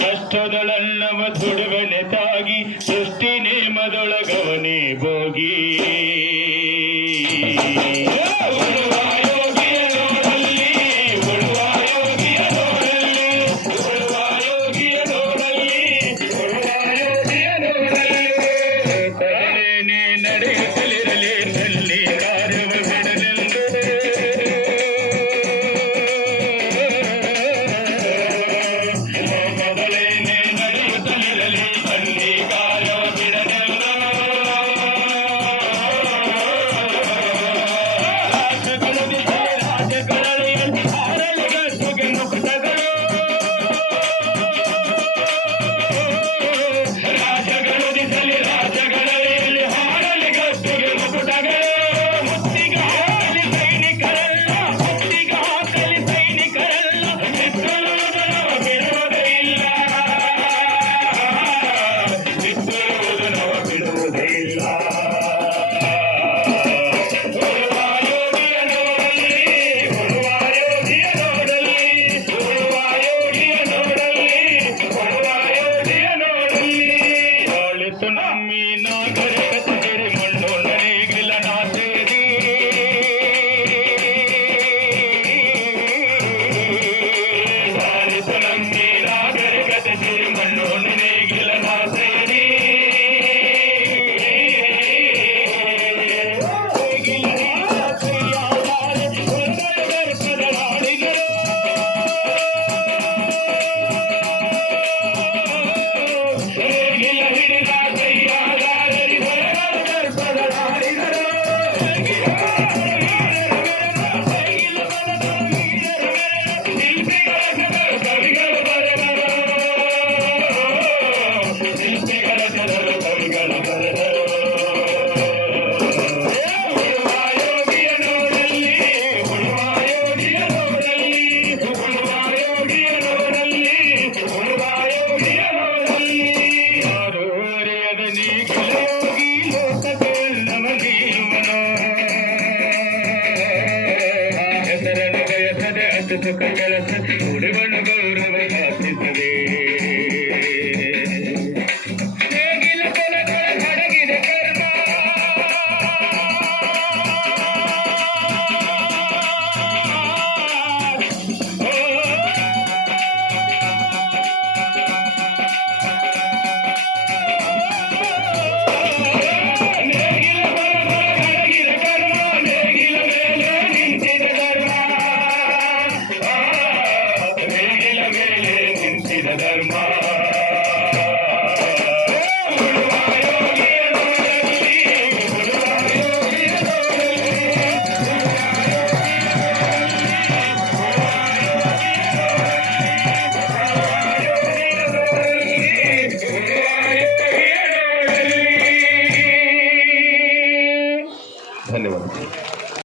ವಿಶ್ವದೊಳನ್ನವ ಸುಡುವೆನೆ ತಾಗಿ ಸೃಷ್ಟಿ ನೇಮದೊಳಗವನೇ ಭೋಗಿ. ಕೆಲಸ ಉಳಿವನ್ನು